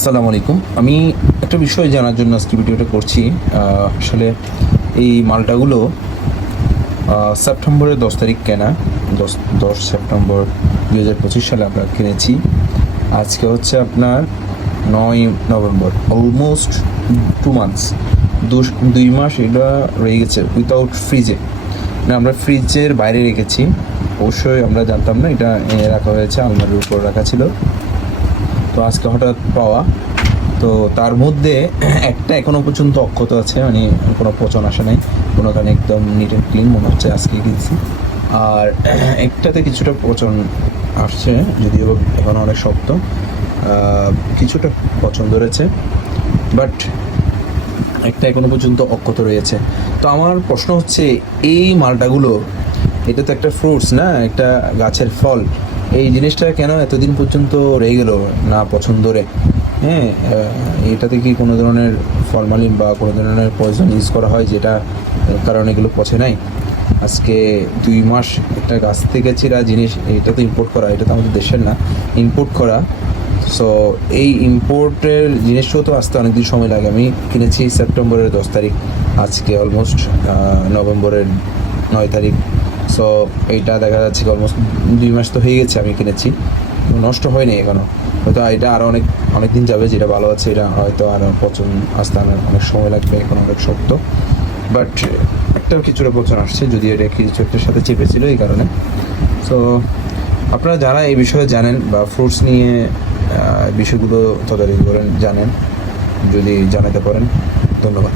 আসসালামু আলাইকুম। আমি একটা বিষয় জানার জন্য আজকে ভিডিওটা করছি। আসলে এই মালটাগুলো সেপ্টেম্বরের 10 তারিখ কেনা। 10 সেপ্টেম্বর 2025 সালে আমরা কিনেছি। আজকে হচ্ছে আপনার 9 নভেম্বর, অলমোস্ট 2 মান্থস, 2 মাস এটা রয়ে গেছে উইথাউট ফ্রিজে। মানে আমরা ফ্রিজের বাইরে রেখেছি, অবশ্যই আমরা জানতাম না, এটা এনে রাখা হয়েছে, আলমারির উপর রাখা ছিল। তো আজকে হঠাৎ পাওয়া, তো তার মধ্যে একটা এখনও পর্যন্ত অক্ষত আছে, মানে কোনো পচন আসে নাই, কোনোখানে একদম নিট অ্যান্ড ক্লিন মনে হচ্ছে আজকে কিনছি। আর একটাতে কিছুটা পচন আসছে, যদিও এখন অনেক শক্ত, কিছুটা পচন ধরেছে, বাট একটা এখনো পর্যন্ত অক্ষত রয়েছে। তো আমার প্রশ্ন হচ্ছে, এই মালটাগুলো, এটা তো একটা ফ্রুটস না, একটা গাছের ফল, এই জিনিসটা কেন এতদিন পর্যন্ত রয়ে গেল না পছন্দ রে? হ্যাঁ, এটাতে কি কোনো ধরনের ফরমালিন বা কোনো ধরনের পয়জন ইউজ করা হয়, যেটা কারণে এগুলো পচে নাই? আজকে 2 মাস একটা গাছ থেকে ছিঁড়া জিনিস, এটা তো ইম্পোর্ট করা, এটা তো আমাদের দেশের না, ইম্পোর্ট করা। সো এই ইম্পোর্টের জিনিসটাও তো আসতে অনেকদিন সময় লাগে। আমি কিনেছি সেপ্টেম্বরের 10 তারিখ, আজকে অলমোস্ট নভেম্বরের 9 তারিখ। সো এইটা দেখা যাচ্ছে কি অলমোস্ট 2 মাস তো হয়ে গেছে আমি কিনেছি, নষ্ট হয়নি এখনও। হয়তো এটা আরও অনেক দিন যাবে, যেটা ভালো আছে এটা হয়তো আরও পচন আসতে অনেক সময় লাগবে, এখন অনেক শক্ত। বাট একটা কিছুটা পচন আসছে, যদি এটা কিছু একটার সাথে চেপেছিল এই কারণে। সো আপনারা যারা এই বিষয়ে জানেন বা ফ্রুটস নিয়ে বিষয়গুলো তদারকি করেন, জানেন, যদি জানাতে পারেন, ধন্যবাদ।